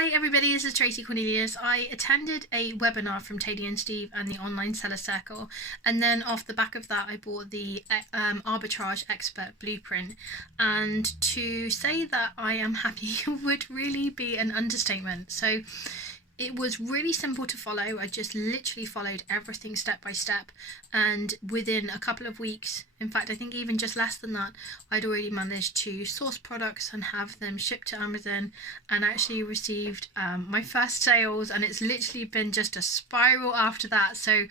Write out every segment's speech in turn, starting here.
Hi everybody, this is Tracy Cornelius. I attended a webinar from Teddy and Steve and the Online Seller Circle, and then off the back of that I bought the Arbitrage Expert Blueprint, and to say that I am happy would really be an understatement. So it was really simple to follow. I just literally followed everything step by step, and within a couple of weeks, in fact I think even just less than that, I'd already managed to source products and have them shipped to Amazon, and actually received my first sales, and it's literally been just a spiral after that. So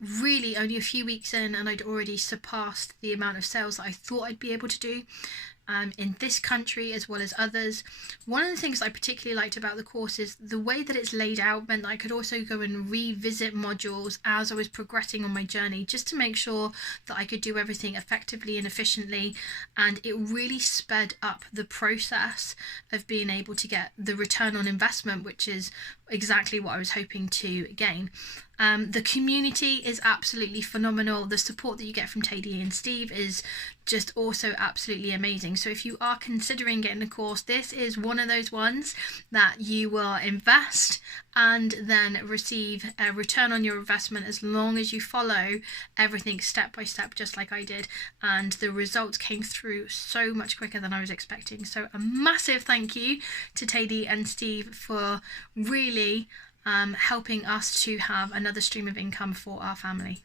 really only a few weeks in and I'd already surpassed the amount of sales that I thought I'd be able to do. In this country as well as others. One of the things I particularly liked about the course is the way that it's laid out meant that I could also go and revisit modules as I was progressing on my journey, just to make sure that I could do everything effectively and efficiently, and it really sped up the process of being able to get the return on investment, which is exactly what I was hoping to gain. The community is absolutely phenomenal. The support that you get from Teddy and Steve is just also absolutely amazing. So if you are considering getting a course, this is one of those ones that you will invest and then receive a return on your investment as long as you follow everything step by step, just like I did, and the results came through so much quicker than I was expecting. So a massive thank you to Teddy and Steve for really helping us to have another stream of income for our family.